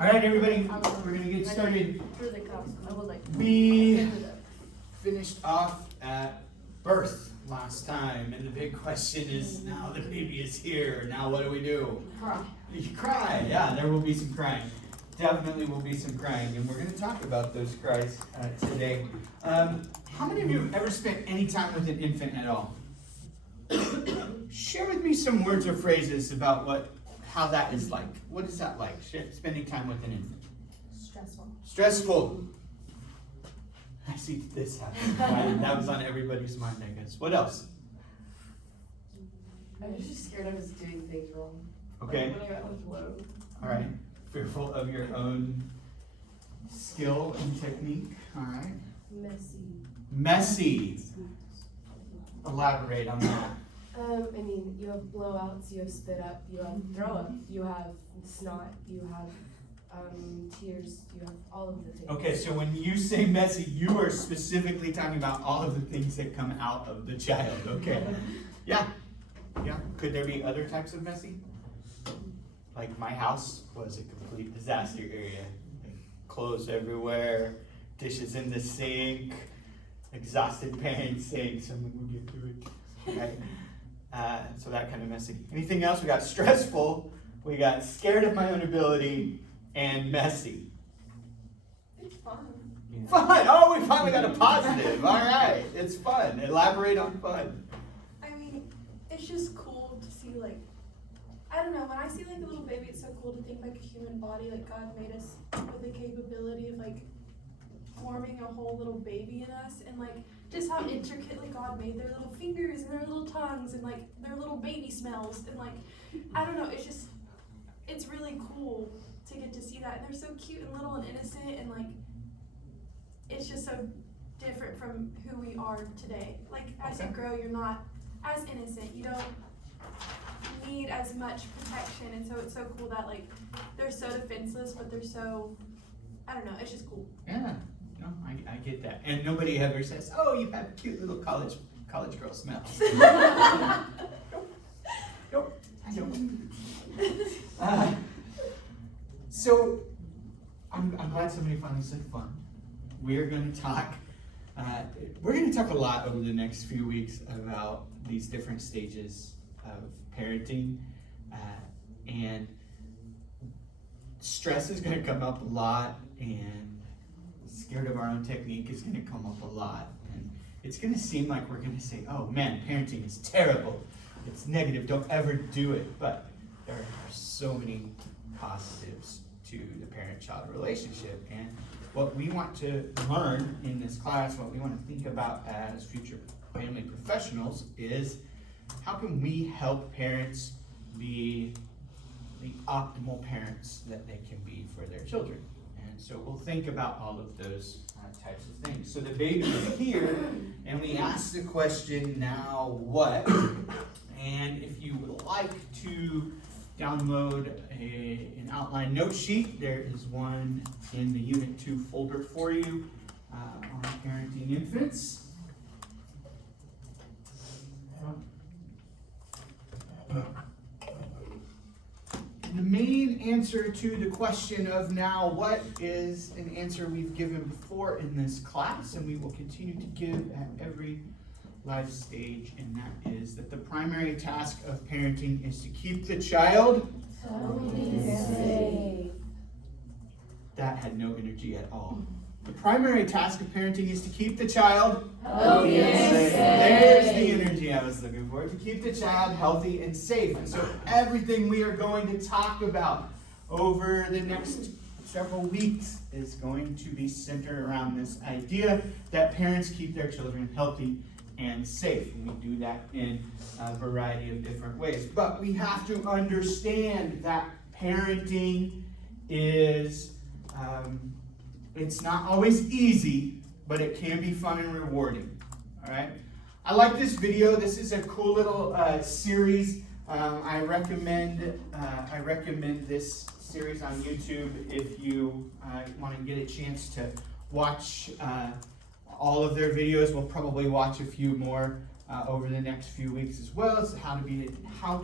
All right, everybody, we're going to get started. We finished off at birth last time, and the big question is, now the baby is here, now what do we do? Cry. You cry, yeah, there will be some crying. Definitely will be some crying, and we're going to talk about those cries today. How many of you have ever spent any time with an infant at all? Share with me some words or phrases about how that is like. What is that like, spending time with an infant? Stressful. Stressful. I see this happen. That was on everybody's mind, I guess. What else? I was just scared I was doing things wrong. Okay. Like when I was low. All right. Fearful of your own skill and technique. All right. Messy. Elaborate on that. I mean, you have blowouts, you have spit up, you have throw up, you have snot, you have tears, you have all of the things. Okay, so when you say messy, you are specifically talking about all of the things that come out of the child. Okay. Yeah. Yeah. Could there be other types of messy? Like my house was a complete disaster area. Like clothes everywhere, dishes in the sink, exhausted parents saying someone will get through it. Right? So that kind of messy. Anything else? We got stressful, we got scared of my own ability, and messy. It's fun. Yeah. Fun! Oh, we finally got a positive. All right. It's fun. Elaborate on fun. I mean, it's just cool to see, like, I don't know, when I see, like, a little baby, it's so cool to think, like, a human body, like, God made us with the capability of, like, forming a whole little baby in us, and, like, just how intricately God made their little fingers and their little tongues and, like, their little baby smells, and, like, I don't know, it's really cool to get to see that, and they're so cute and little and innocent, and, like, it's just so different from who we are today. Like, as you grow, you're not as innocent, you don't need as much protection, and so it's so cool that, like, they're so defenseless, but they're so, I don't know, it's just cool. Yeah. No, I get that. And nobody ever says, oh, you have cute little college girl smells. Nope, I don't. So, I'm glad somebody finally said fun. We're going to talk a lot over the next few weeks about these different stages of parenting, and stress is going to come up a lot, and scared of our own technique is going to come up a lot, and it's going to seem like we're going to say, oh man, parenting is terrible, it's negative, don't ever do it. But there are so many positives to the parent-child relationship, and what we want to learn in this class, what we want to think about as future family professionals, is how can we help parents be the optimal parents that they can be for their children. And so we'll think about all of those types of things. So the baby is here, and we ask the question, now what? And if you would like to download an outline note sheet, there is one in the Unit 2 folder for you on parenting infants. The main answer to the question of now what is an answer we've given before in this class, and we will continue to give at every life stage, and that is that the primary task of parenting is to keep the child Safe. That had no energy at all. The primary task of parenting is to keep the child Healthy and safe. There's the energy I was looking for. To keep the child healthy and safe. And so everything we are going to talk about over the next several weeks is going to be centered around this idea that parents keep their children healthy and safe. And we do that in a variety of different ways. But we have to understand that parenting is it's not always easy, but it can be fun and rewarding. All right. I like this video. This is a cool little series. I recommend this series on YouTube if you want to get a chance to watch all of their videos. We'll probably watch a few more over the next few weeks as well. It's how to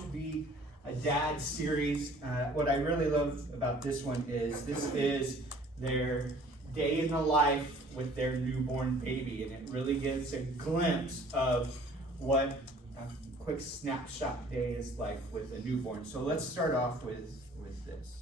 be a dad series. What I really love about this one is their day in the life with their newborn baby, and it really gives a glimpse of what a quick snapshot day is like with a newborn. So let's start off with this.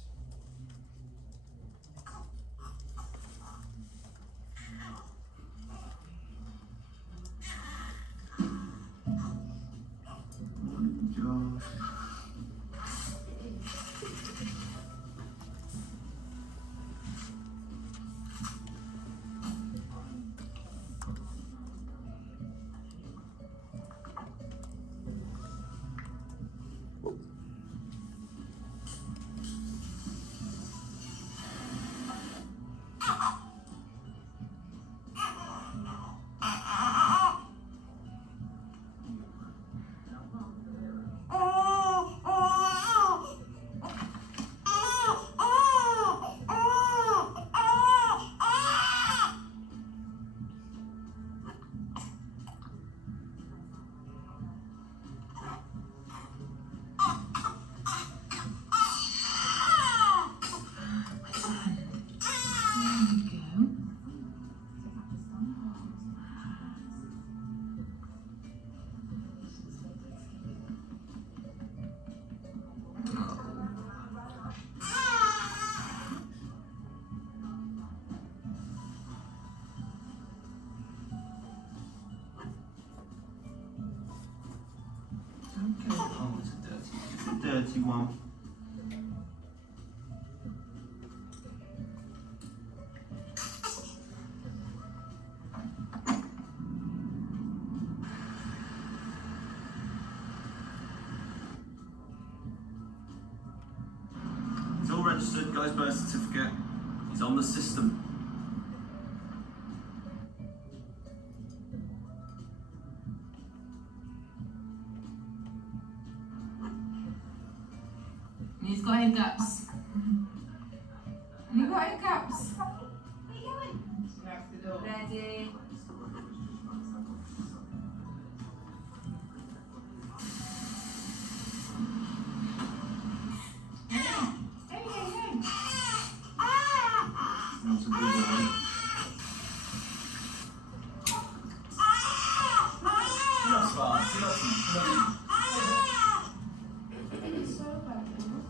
Oh, it's a dirty one. He's all registered, got his birth certificate. He's on the system. He's got hiccups. You got hiccups. Ready. That's a good boy. That's fine. See, that's It's so bad, isn't it?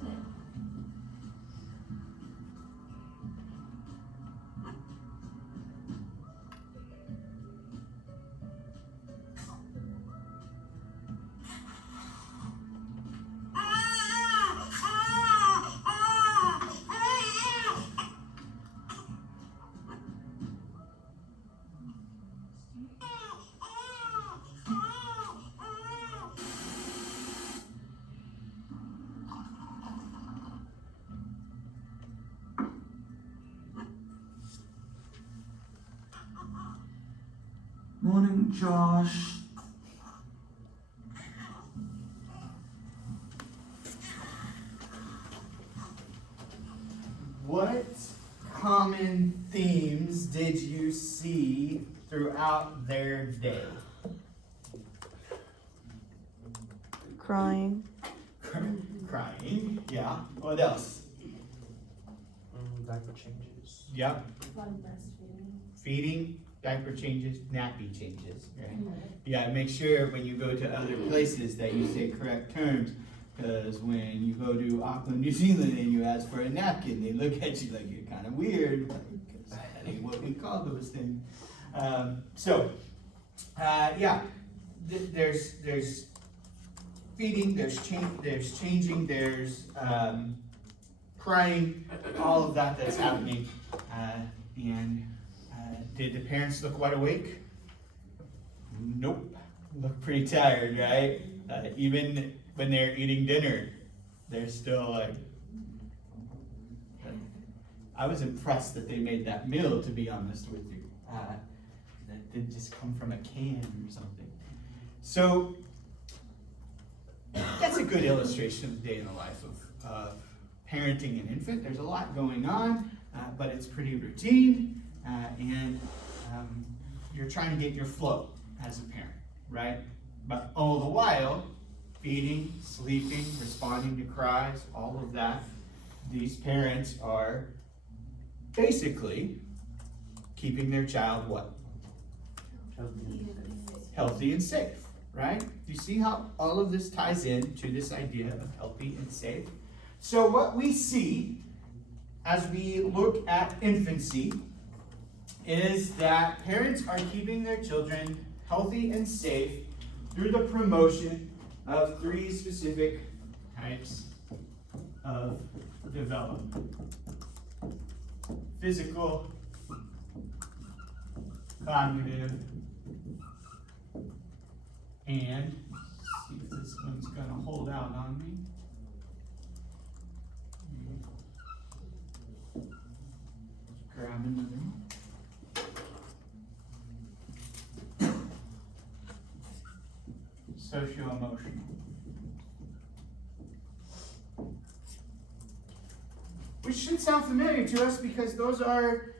Morning, Josh. What common themes did you see throughout their day? Crying. Crying, yeah. What else? Diaper changes. Yep. A lot of breastfeeding. Feeding, diaper changes, nappy changes, right? Yeah, make sure when you go to other places that you say correct terms, because when you go to Auckland, New Zealand, and you ask for a napkin, they look at you like you're kind of weird, because that ain't what we call those things. There's feeding, there's changing, there's crying, all of that's happening, did the parents look wide awake? Nope. Look pretty tired, right? Even when they're eating dinner, they're still like. I was impressed that they made that meal, to be honest with you. That didn't just come from a can or something. So, that's a good illustration of the day in the life of parenting an infant. There's a lot going on, but it's pretty routine. And you're trying to get your flow as a parent, right? But all the while, feeding, sleeping, responding to cries, all of that, these parents are basically keeping their child what? Healthy and safe, right? Do you see how all of this ties in to this idea of healthy and safe? So what we see as we look at infancy is that parents are keeping their children healthy and safe through the promotion of 3 specific types of development: physical, cognitive, and see if this one's gonna hold out on me. Grab another one. Socio-emotional. Which should sound familiar to us because those are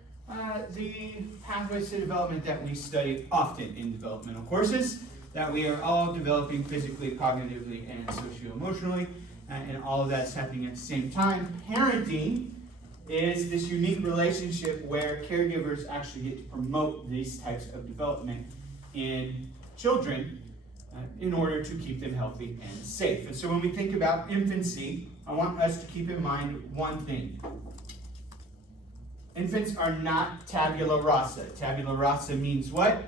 the pathways to development that we study often in developmental courses, that we are all developing physically, cognitively, and socio-emotionally, and all of that's happening at the same time. Parenting is this unique relationship where caregivers actually get to promote these types of development in children in order to keep them healthy and safe. And so when we think about infancy, I want us to keep in mind one thing. Infants are not tabula rasa. Tabula rasa means what?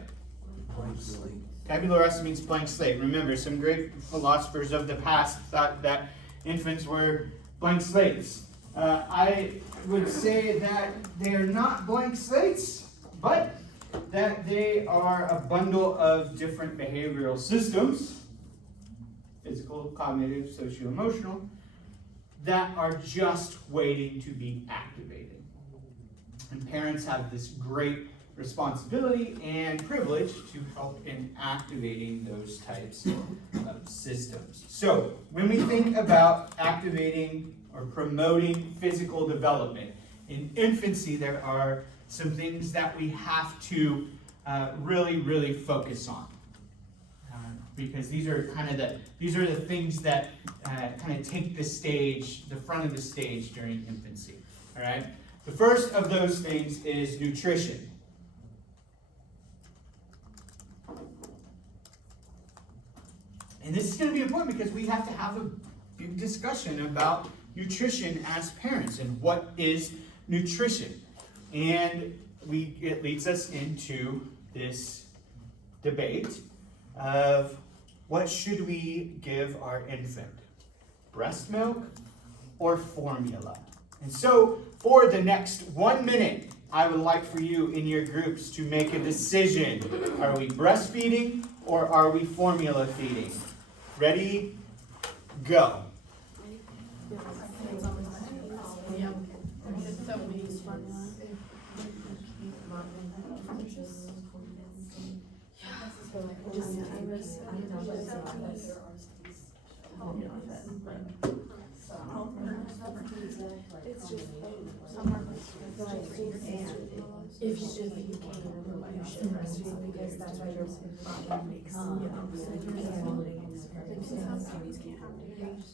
Blank slate. Tabula rasa means blank slate. Remember, some great philosophers of the past thought that infants were blank slates. I would say that they are not blank slates, but that they are a bundle of different behavioral systems, physical, cognitive, socio-emotional, that are just waiting to be activated. And parents have this great responsibility and privilege to help in activating those types of systems. So, when we think about activating or promoting physical development, in infancy there are some things that we have to really focus on. Because these are the things that kind of take the stage, the front of the stage during infancy. All right. The first of those things is nutrition. And this is going to be important because we have to have a big discussion about nutrition as parents and what is nutrition. And it leads us into this debate of what should we give our infant? Breast milk or formula? And so for the next 1 minute, I would like for you in your groups to make a decision. Are we breastfeeding or are we formula feeding? Ready? Go. It's just if you should, you should breastfeed because that's why your body makes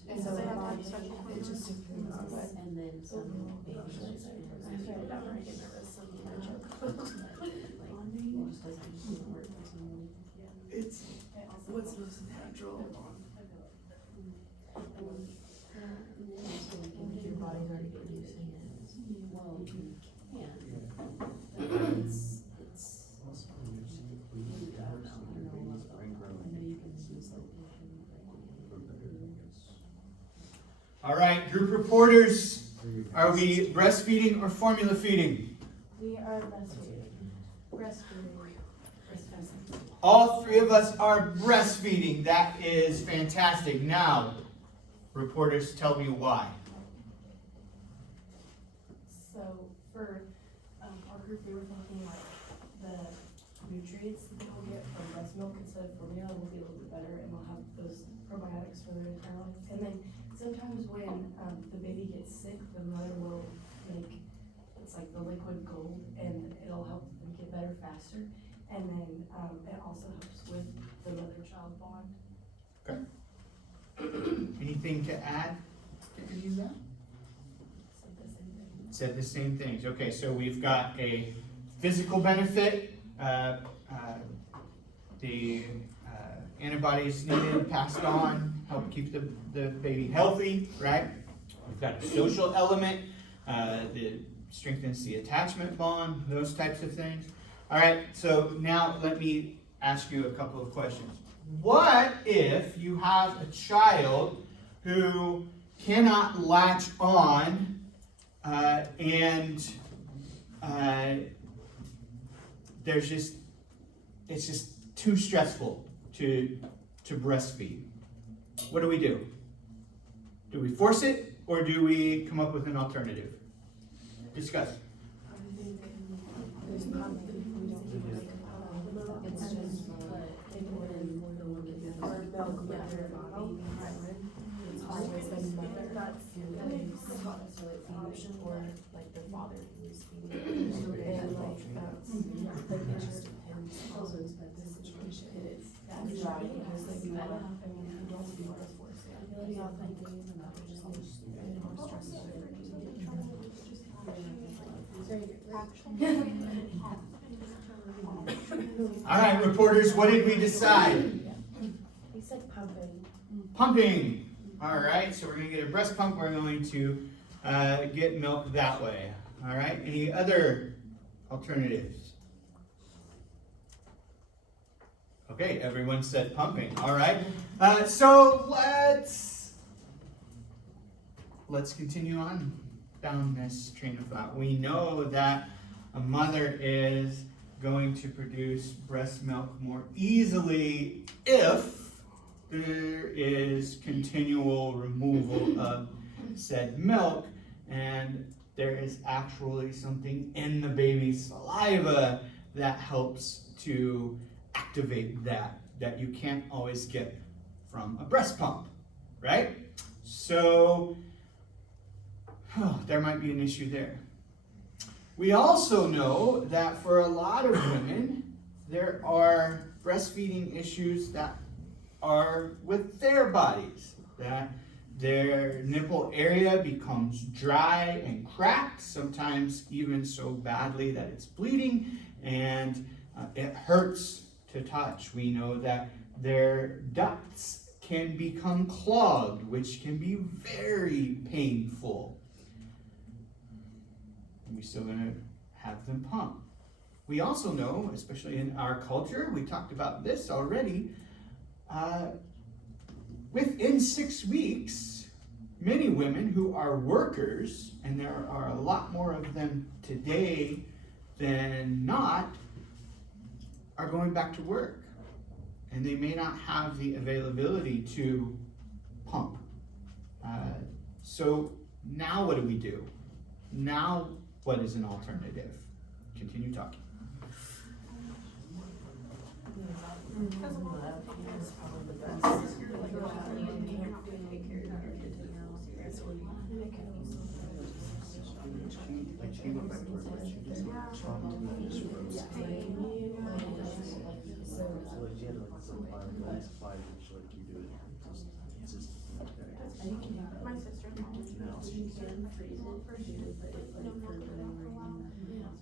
and so the body it just depends on what. And then some babies I feel it out when I get nervous, some I choke. It's what's most natural. Your body's already producing it. Well, you can. All right, group reporters, are we breastfeeding or formula feeding? We are breastfeeding. All 3 of us are breastfeeding. That is fantastic. Now, reporters, tell me why. So for our group, we were thinking like the nutrients that we'll get from breast milk instead of formula will be a little bit better, and we'll have those probiotics for their entire life. And then sometimes when the baby gets sick, the mother will make it's like the liquid gold, and it'll help them get better faster. And then it also helps with the mother-child bond. Okay. Anything to add to any of that? Said the same things. Okay, so we've got a physical benefit, the antibodies needed, passed on, help keep the baby healthy, right? We've got a social element, that strengthens the attachment bond, those types of things. All right, so now let me ask you a couple of questions. What if you have a child who cannot latch on and it's just too stressful to breastfeed? What do we do? Do we force it or do we come up with an alternative? Discuss. There's probably, we don't give like it's just hard milk with your bottle. It's always been mother. So it's option or like the father who's feeding. And like that's like it just depends on the situation. It's dry because like you don't, I mean, you don't do what it's forced. I feel like not like just more stressful. All right, reporters, what did we decide? He said pumping. Pumping. All right, so we're going to get a breast pump. We're going to get milk that way. All right, any other alternatives? Okay, everyone said pumping. All right, so let's continue on down this train of thought. We know that a mother is going to produce breast milk more easily if there is continual removal of said milk, and there is actually something in the baby's saliva that helps to activate that you can't always get from a breast pump, right? So there might be an issue there. We also know that for a lot of women, there are breastfeeding issues that are with their bodies, that their nipple area becomes dry and cracked, sometimes even so badly that it's bleeding, and it hurts to touch. We know that their ducts can become clogged, which can be very painful. We're still going to have them pump. We also know, especially in our culture, we talked about this already, within 6 weeks, many women who are workers, and there are a lot more of them today than not, are going back to work. And they may not have the availability to pump. So now what do we do? Now what is an alternative? Continue talking. My sister-in-law, she did freeze it for sure, but it no milk for a while,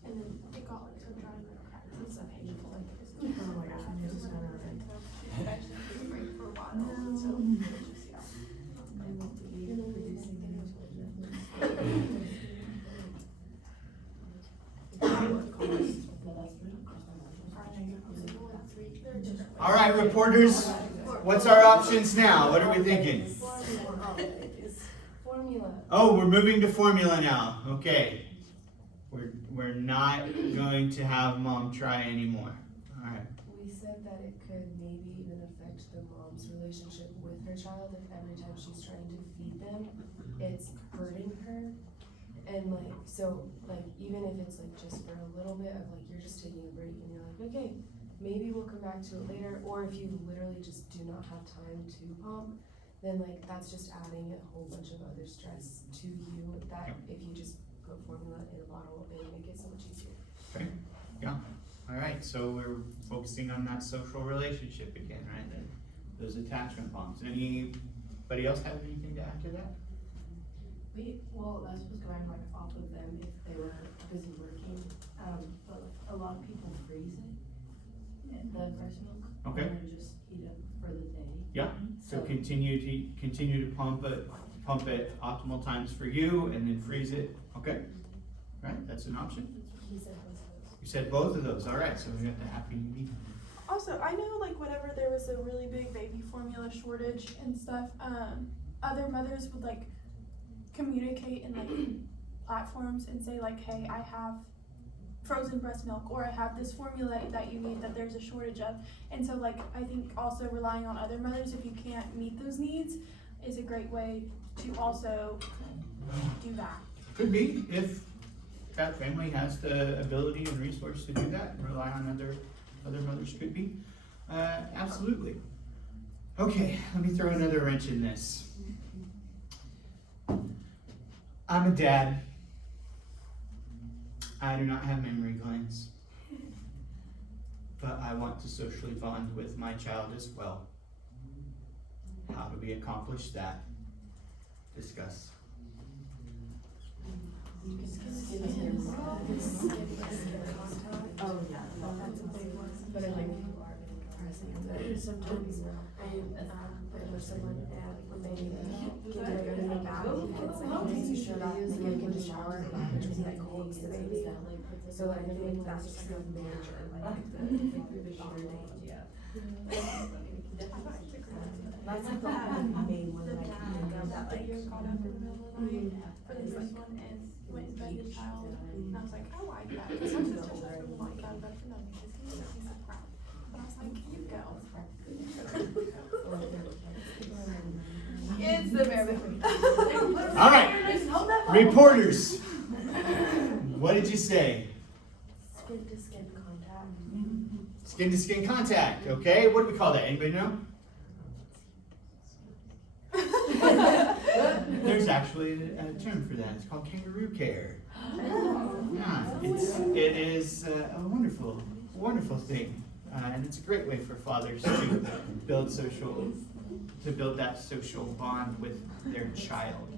and then it got like so dry and like cracked and stuff. Painful, like it's oh my gosh, I'm just gonna run. So she's actually been great for a while. So just yeah. All right, reporters, what's our options now? What are we thinking? Formula. Oh, we're moving to formula now. Okay. We're not going to have mom try anymore. All right. We said that it could maybe even affect the mom's relationship with her child if every time she's trying to feed them, it's hurting her. And like, so like, even if it's like just for a little bit of like, you're just taking a break and you're like, okay, maybe we'll come back to it later. Or if you literally just do not have time to pump, then like, that's just adding a whole bunch of other stress to you that if you just put formula in a bottle, it'll make it so much easier. Okay. Yeah. All right. So we're focusing on that social relationship again, right? Those attachment bonds. Any Anybody else have anything to add to that? Well, that's what's going like off of them if they were busy working, but a lot of people freeze it, the breast milk. Okay. And then just heat it for the day. Yeah. So continue to pump it optimal times for you, and then freeze it. Okay. Right. That's an option. He said both of those. You said both of those. All right. So we got the happy medium. Also, I know like whenever there was a really big baby formula shortage and stuff, other mothers would like communicate in like platforms and say like, hey, I have frozen breast milk, or I have this formula that you need that there's a shortage of. And so like, I think also relying on other mothers if you can't meet those needs is a great way to also do that. Could be if that family has the ability and resource to do that and rely on other mothers. Could be. Absolutely. Okay, let me throw another wrench in this. I'm a dad. I do not have memory glands, but I want to socially bond with my child as well. How do we accomplish that? Discuss. Oh, yeah, that's a big one, but I think people are getting depressing, but sometimes there's someone, when they get ready to go to the bath, it's like, they shut up, and they can shower, which is like holds the baby. So like, I think that's true of manager, like the shower day. That's like the main one The that I dad can think of that like. got up in the middle of the night for the first one and went and fed his child. And I was like, I like that, because my sister said we want God better for nothing, because he was a piece of crap. But I was like, you go. It's the bear baby. All right, reporters. What did you say? Skin to skin contact. Skin to skin contact. Okay, what do we call that? Anybody know? There's actually a term for that. It's called kangaroo care. Yeah, it is a wonderful thing, and it's a great way for fathers to build that social bond with their child.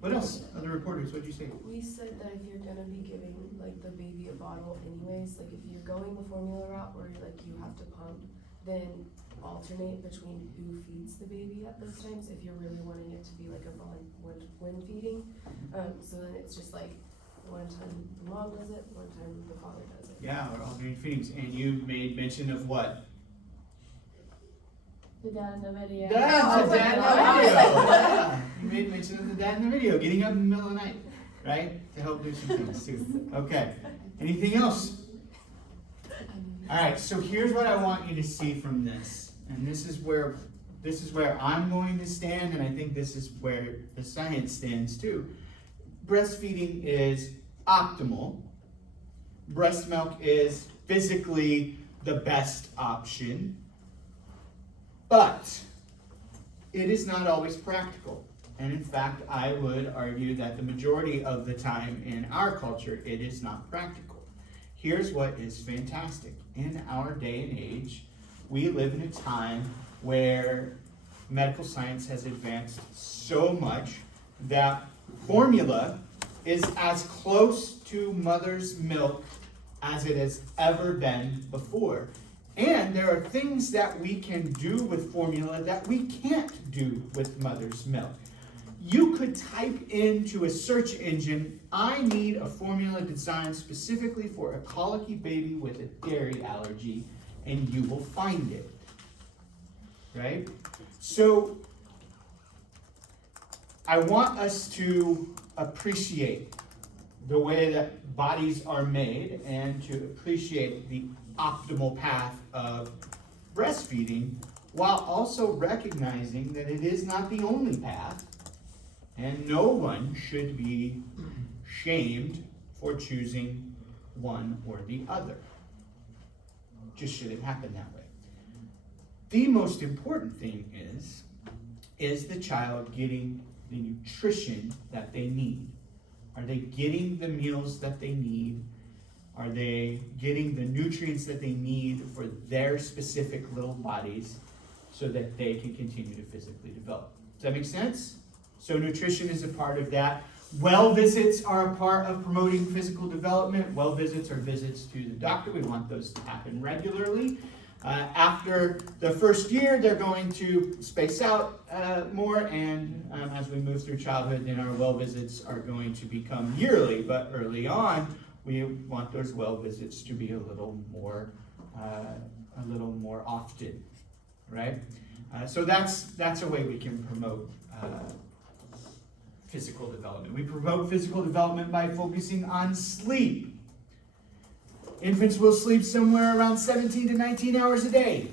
What else? Other reporters, what'd you say? We said that if you're gonna be giving like the baby a bottle anyways, like if you're going the formula route where like you have to pump, then alternate between who feeds the baby at those times if you're really wanting it to be like a one feeding. So then it's just like one time the mom does it, one time the father does it. Yeah, or alternating feedings. And you made mention of what? The dad in the video. That's the dad in the video. Yeah. You made mention of the dad in the video, getting up in the middle of the night, right? To help do some things too. Okay. Anything else? All right, so here's what I want you to see from this. And this is where I'm going to stand, and I think this is where the science stands too. Breastfeeding is optimal. Breast milk is physically the best option, but it is not always practical. And in fact, I would argue that the majority of the time in our culture, it is not practical. Here's what is fantastic. In our day and age, we live in a time where medical science has advanced so much that formula is as close to mother's milk as it has ever been before. And there are things that we can do with formula that we can't do with mother's milk. You could type into a search engine, I need a formula designed specifically for a colicky baby with a dairy allergy, and you will find it. Right? So, I want us to appreciate the way that bodies are made and to appreciate the optimal path of breastfeeding, while also recognizing that it is not the only path, and no one should be shamed for choosing one or the other. Just shouldn't happen that way. The most important thing is the child getting the nutrition that they need? Are they getting the meals that they need? Are they getting the nutrients that they need for their specific little bodies so that they can continue to physically develop. Does that make sense? So nutrition is a part of that. Well visits are a part of promoting physical development. Well visits are visits to the doctor. We want those to happen regularly. After the first year, they're going to space out more, and as we move through childhood, then our well visits are going to become yearly. But early on, we want those well visits to be a little more often, right? So that's a way we can promote physical development. We promote physical development by focusing on sleep. Infants will sleep somewhere around 17 to 19 hours a day.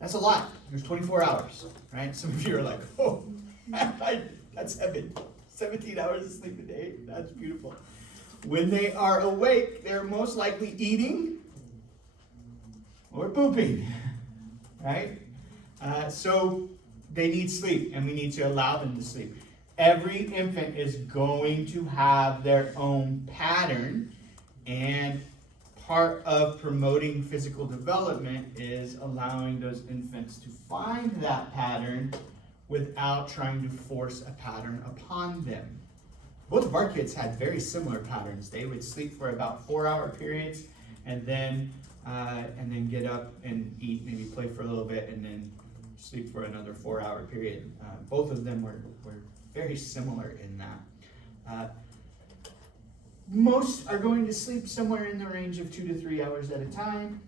That's a lot. There's 24 hours, right? Some of you are like, oh, that's heaven. 17 hours of sleep a day. That's beautiful. When they are awake, they're most likely eating or pooping, right? So they need sleep, and we need to allow them to sleep. Every infant is going to have their own pattern, and part of promoting physical development is allowing those infants to find that pattern without trying to force a pattern upon them. Both of our kids had very similar patterns. They would sleep for about 4-hour periods and then get up and eat, maybe play for a little bit, and then sleep for another 4-hour period. Both of them were very similar in that. Most are going to sleep somewhere in the range of 2 to 3 hours at a time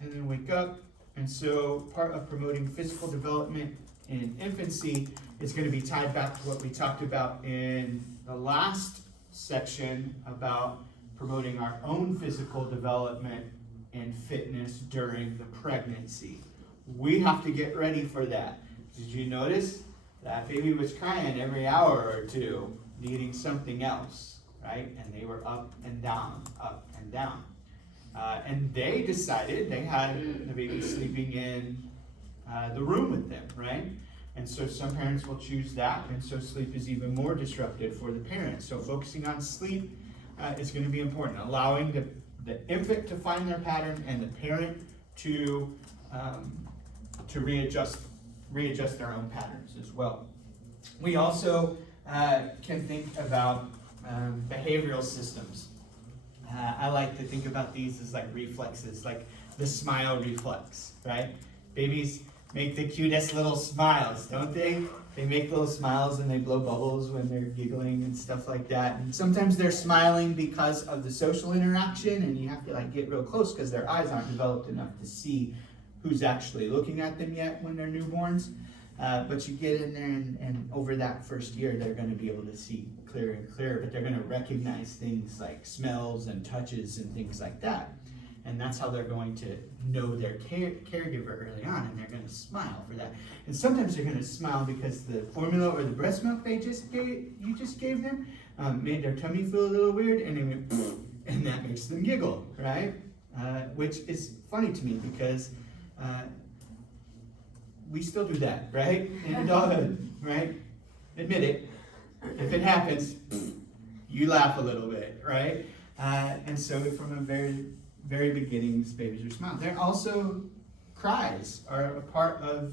and then wake up. And so part of promoting physical development in infancy is going to be tied back to what we talked about in the last section about promoting our own physical development and fitness during the pregnancy. We have to get ready for that. Did you notice? That baby was crying every hour or two, needing something else, right? And they were up and down, up and down. And they decided they had the baby sleeping in the room with them, right? And so some parents will choose that, and so sleep is even more disruptive for the parents. So focusing on sleep is going to be important, allowing the infant to find their pattern and the parent to readjust their own patterns as well. We also can think about behavioral systems. I like to think about these as like reflexes, like the smile reflex, right? Babies make the cutest little smiles, don't they? They make little smiles and they blow bubbles when they're giggling and stuff like that. And sometimes they're smiling because of the social interaction, and you have to like get real close because their eyes aren't developed enough to see who's actually looking at them yet when they're newborns. But you get in there and over that first year, they're going to be able to see clearer and clearer, but they're going to recognize things like smells and touches and things like that. And that's how they're going to know their caregiver early on, and they're going to smile for that. And sometimes they're going to smile because the formula or the breast milk you just gave them made their tummy feel a little weird, and they went, and that makes them giggle, right? Which is funny to me because we still do that, right? In adulthood, right? Admit it. If it happens, you laugh a little bit, right? And so from a very beginnings, babies are smiling. They're also, cries are a part of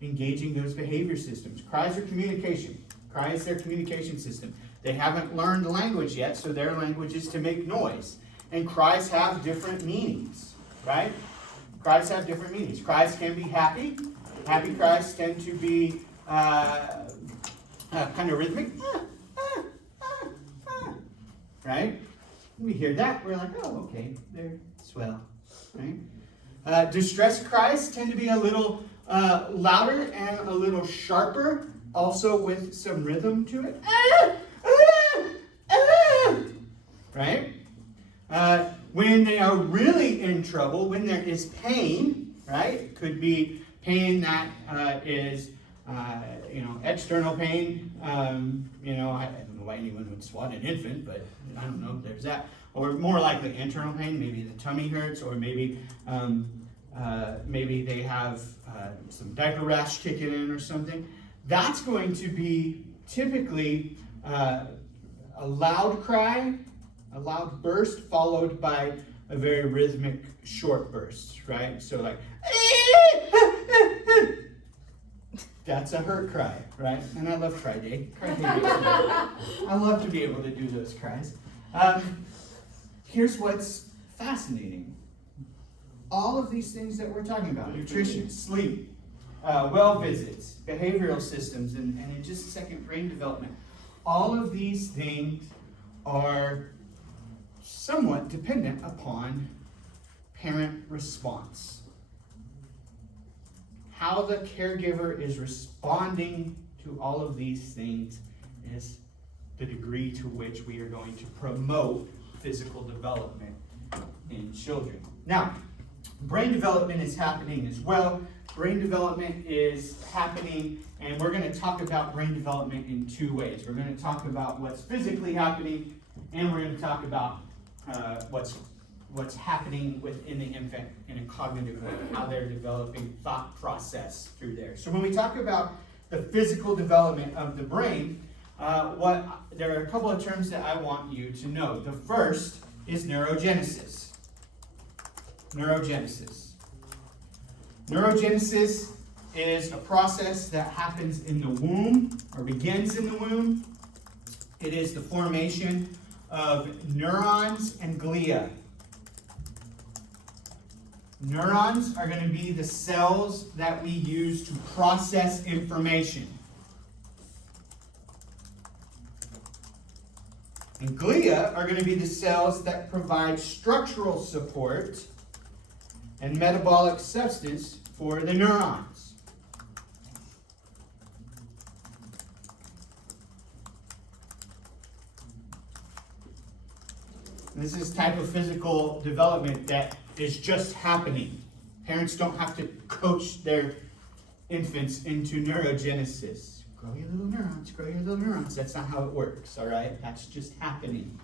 engaging those behavior systems. Cries are communication. Cry is their communication system. They haven't learned the language yet, so their language is to make noise. And cries have different meanings, right? Cries have different meanings. Cries can be happy. Happy cries tend to be kind of rhythmic. Right? When we hear that, we're like, oh, okay, they're swell, right? Distress cries tend to be a little louder and a little sharper, also with some rhythm to it. Right? When they are really in trouble, when there is pain, right? Could be pain that is, external pain. I don't know why anyone would swat an infant, but I don't know if there's that. Or more likely internal pain, maybe the tummy hurts, or maybe they have some diaper rash kicking in or something. That's going to be typically a loud cry, a loud burst, followed by a very rhythmic short burst, right? So like, that's a hurt cry, right? And I love Cry Day. Cry Day makes me I love to be able to do those cries. Here's what's fascinating. All of these things that we're talking about, nutrition, sleep, well visits, behavioral systems, and in just a second, brain development, all of these things are somewhat dependent upon parent response. How the caregiver is responding to all of these things is the degree to which we are going to promote physical development in children. Now, brain development is happening as well. Brain development is happening, and we're going to talk about brain development in two ways. We're going to talk about what's physically happening, and we're going to talk about what's happening within the infant in a cognitive way, how they're developing thought process through there. So when we talk about the physical development of the brain, there are a couple of terms that I want you to know. The first is neurogenesis. Neurogenesis. Neurogenesis is a process that happens in the womb, or begins in the womb. It is the formation of neurons and glia. Neurons are going to be the cells that we use to process information. And glia are going to be the cells that provide structural support and metabolic substance for the neurons. This is type of physical development that is just happening. Parents don't have to coach their infants into neurogenesis. Grow your little neurons, grow your little neurons. That's not how it works, all right? That's just happening.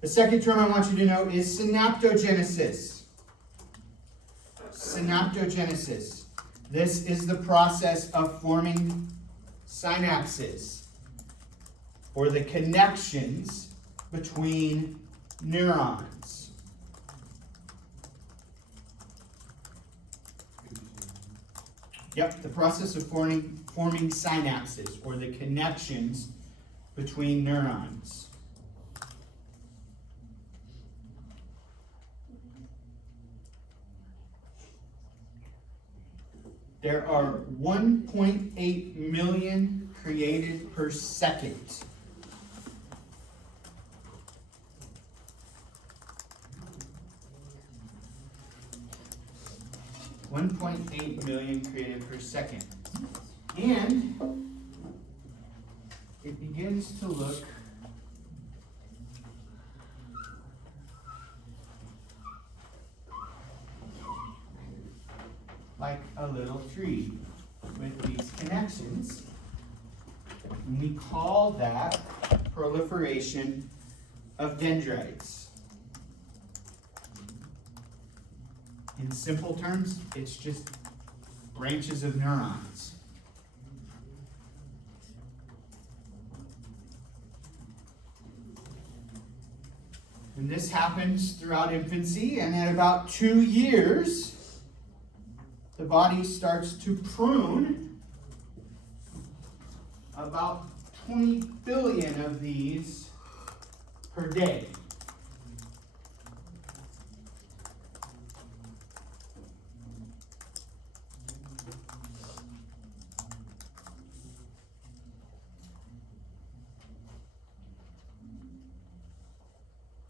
The second term I want you to know is synaptogenesis. Synaptogenesis. This is the process of forming synapses, or the connections between neurons. Yep, the process of forming synapses, or the connections between neurons. There are 1.8 million created per second. $1.8 million created per second. And it begins to look like a little tree with these connections. And we call that proliferation of dendrites. In simple terms, it's just branches of neurons. And this happens throughout infancy, and at about 2 years, the body starts to prune about 20 billion of these per day.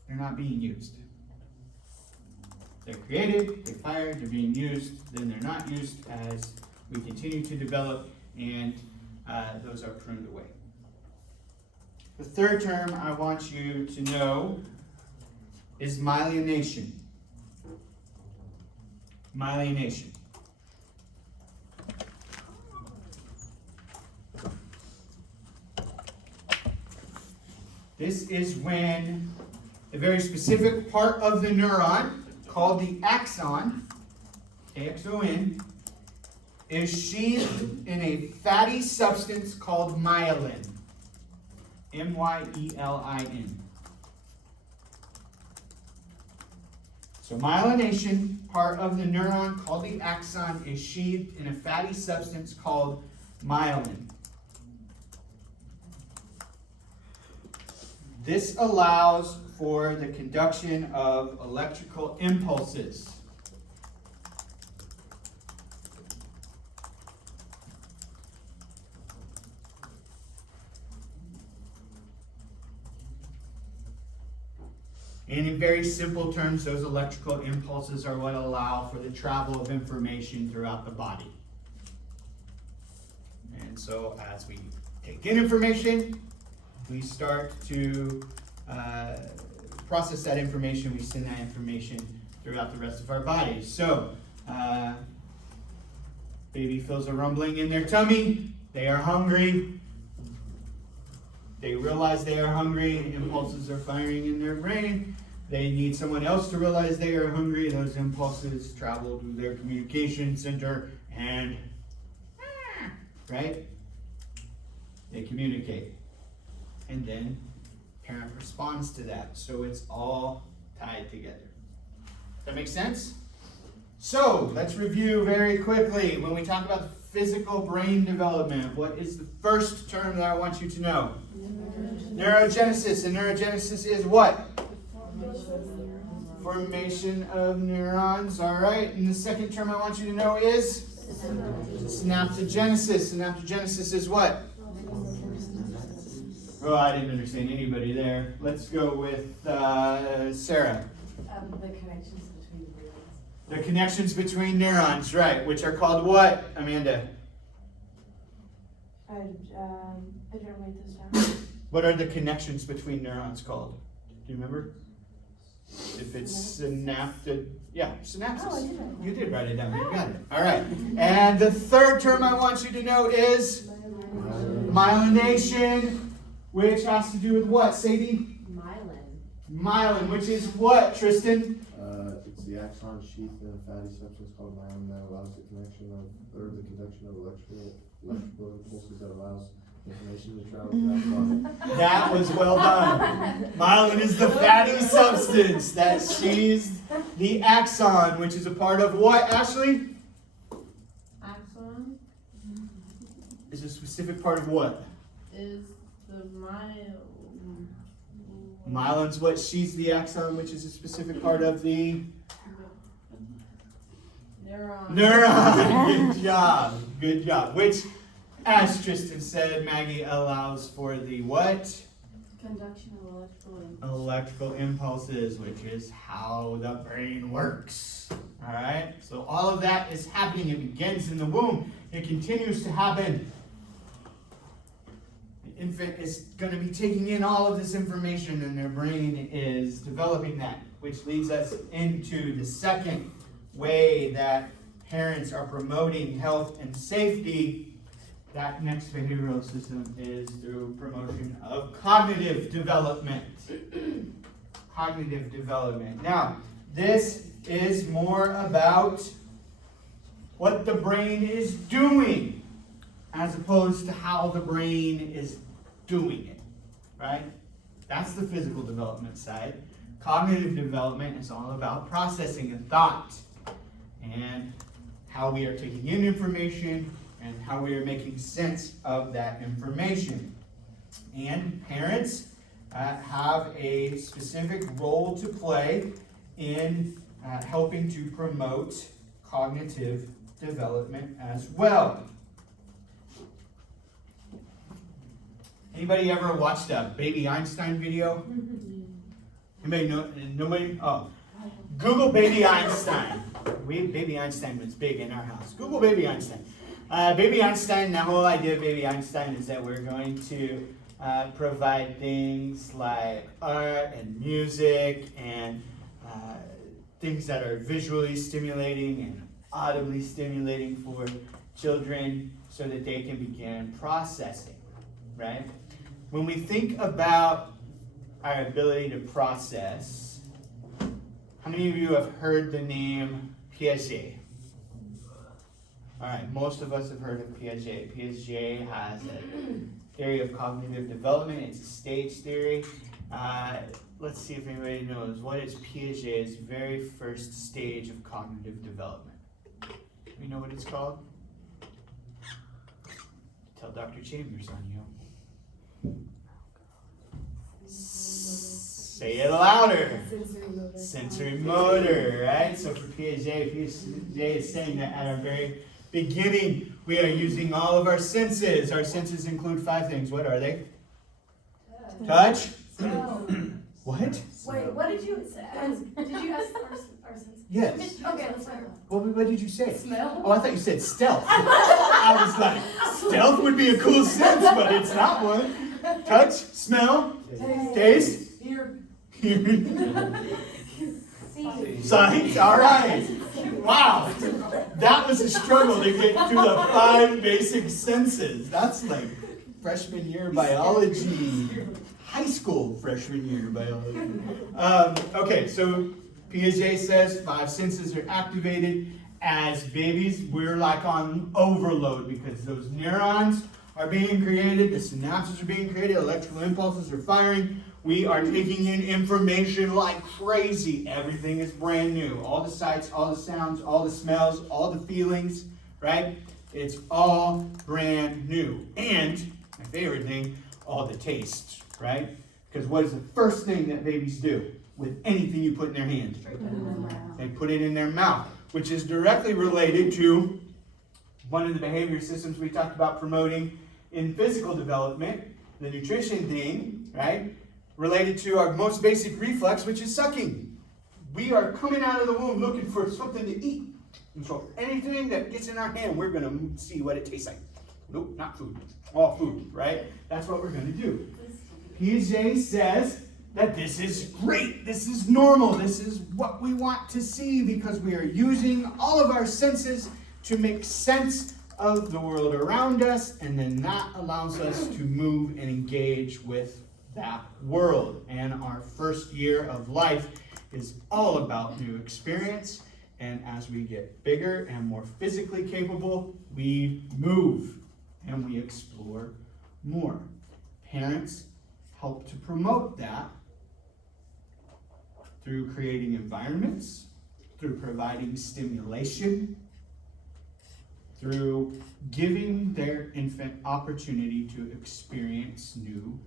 They're not being used. They're created, they're fired, they're being used, then they're not used as we continue to develop, and those are pruned away. The third term I want you to know is myelination. Myelination. This is when a very specific part of the neuron, called the axon, AXON, is sheathed in a fatty substance called myelin, MYELIN. So myelination, part of the neuron called the axon, is sheathed in a fatty substance called myelin. This allows for the conduction of electrical impulses. And in very simple terms, those electrical impulses are what allow for the travel of information throughout the body. And so as we take in information, we start to process that information, we send that information throughout the rest of our bodies. So, baby feels a rumbling in their tummy, they are hungry, they realize they are hungry, impulses are firing in their brain, they need someone else to realize they are hungry, those impulses travel to their communication center and, right? They communicate. And then parent responds to that. So it's all tied together. That make sense? So let's review very quickly. When we talk about physical brain development, what is the first term that I want you to know? Neurogenesis. And neurogenesis is what? Formation of neurons. All right. And the second term I want you to know is synaptogenesis. Synaptogenesis is what? Oh, I didn't understand anybody there. Let's go with Sarah. The connections between neurons. The connections between neurons, right, which are called what, Amanda? I didn't write this down. What are the connections between neurons called? Do you remember? If it's synaptic, yeah, synapses. Oh, I did write it down. You did write it down. You got it. All right. And the third term I want you to know is myelination, which has to do with what, Sadie? Myelin, which is what, Tristan? It's the axon sheath in a fatty substance called myelin that allows the conduction of electrical impulses that allows information to travel throughout the body. That was well done. Myelin is the fatty substance that sheathes the axon, which is a part of what, Ashley? Axon Is a specific part of what? is the Myelin's what sheathes the axon, which is a specific part of the neuron. Good job. Good job. Which, as Tristan said, Maggie, allows for the what? conduction of electrical impulses. Electrical impulses, which is how the brain works. All right? So all of that is happening. It begins in the womb. It continues to happen. The infant is going to be taking in all of this information, and their brain is developing that, which leads us into the second way that parents are promoting health and safety. That next behavioral system is through promotion of cognitive development. Cognitive development. Now, this is more about what the brain is doing as opposed to how the brain is doing it, right? That's the physical development side. Cognitive development is all about processing and thought and how we are taking in information and how we are making sense of that information. And parents have a specific role to play in helping to promote cognitive development as well. Anybody ever watched a Baby Einstein video? Anybody know? Nobody? Oh. Google Baby Einstein. Baby Einstein was big in our house. Google Baby Einstein. Baby Einstein, the whole idea of Baby Einstein is that we're going to provide things like art and music and things that are visually stimulating and audibly stimulating for children so that they can begin processing, right? When we think about our ability to process, how many of you have heard the name Piaget? All right, most of us have heard of Piaget. Piaget has a theory of cognitive development. It's a stage theory. let's see if anybody knows, what is Piaget's very first stage of cognitive development? You know what it's called? Tell Dr. Chambers on you. Say it louder. Sensory motor. Sensory motor, right? So for Piaget is saying that at our very beginning, we are using all of our senses. Our senses include 5 things. What are they? Touch? What? Wait, what did you ask? Did you ask our sense? Yes. Okay, let's go. What did you say? Smell? Oh, I thought you said stealth. I was like, stealth would be a cool sense, but it's not one. Touch, smell, taste, Here. sight. All right. Wow. That was a struggle to get through the 5 basic senses. That's like freshman year biology. High school freshman year biology. Okay, so Piaget says 5 senses are activated. As babies, we're like on overload because those neurons are being created, the synapses are being created, electrical impulses are firing. We are taking in information like crazy. Everything is brand new. All the sights, all the sounds, all the smells, all the feelings, right? It's all brand new. And, my favorite thing, all the tastes, right? Because what is the first thing that babies do with anything you put in their hand? They put it in their mouth, which is directly related to one of the behavior systems we talked about promoting in physical development, the nutrition thing, right? Related to our most basic reflex, which is sucking. We are coming out of the womb looking for something to eat. And so anything that gets in our hand, we're going to see what it tastes like. Nope, not food. All food, right? That's what we're going to do. Piaget says that this is great. This is normal. This is what we want to see because we are using all of our senses to make sense of the world around us, and then that allows us to move and engage with that world. And our first year of life is all about new experience, and as we get bigger and more physically capable, we move and we explore more. Parents help to promote that through creating environments, through providing stimulation, through giving their infant opportunity to experience new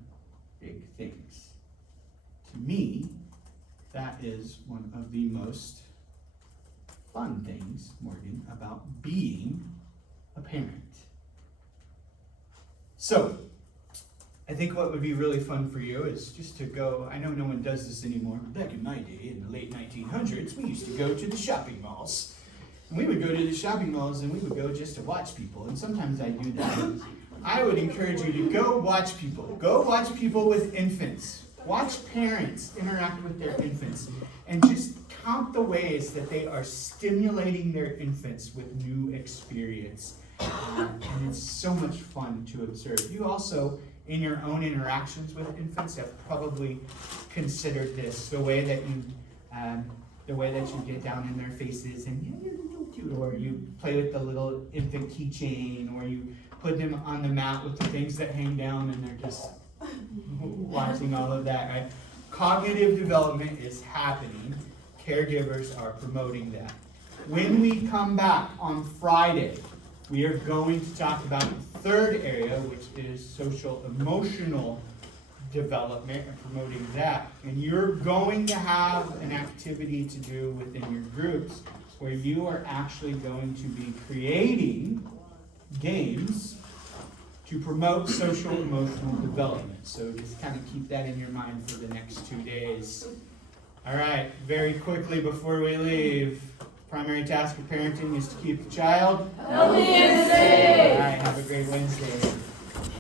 big things. To me, that is one of the most fun things, Morgan, about being a parent. So, I think what would be really fun for you is just to go, I know no one does this anymore, but back in my day, in the late 1900s, we used to go to the shopping malls. And we would go to the shopping malls and we would go just to watch people, and sometimes I do that. I would encourage you to go watch people. Go watch people with infants. Watch parents interact with their infants and just count the ways that they are stimulating their infants with new experience. And it's so much fun to observe. You also, in your own interactions with infants, have probably considered this, the way that you get down in their faces and you're so cute, or you play with the little infant keychain, or you put them on the mat with the things that hang down and they're just watching all of that, right? Cognitive development is happening. Caregivers are promoting that. When we come back on Friday, we are going to talk about the third area, which is social emotional development and promoting that. And you're going to have an activity to do within your groups where you are actually going to be creating games to promote social emotional development. So just kind of keep that in your mind for the next 2 days. All right, very quickly before we leave, primary task of parenting is to keep the child Healthy and safe. All right, have a great Wednesday.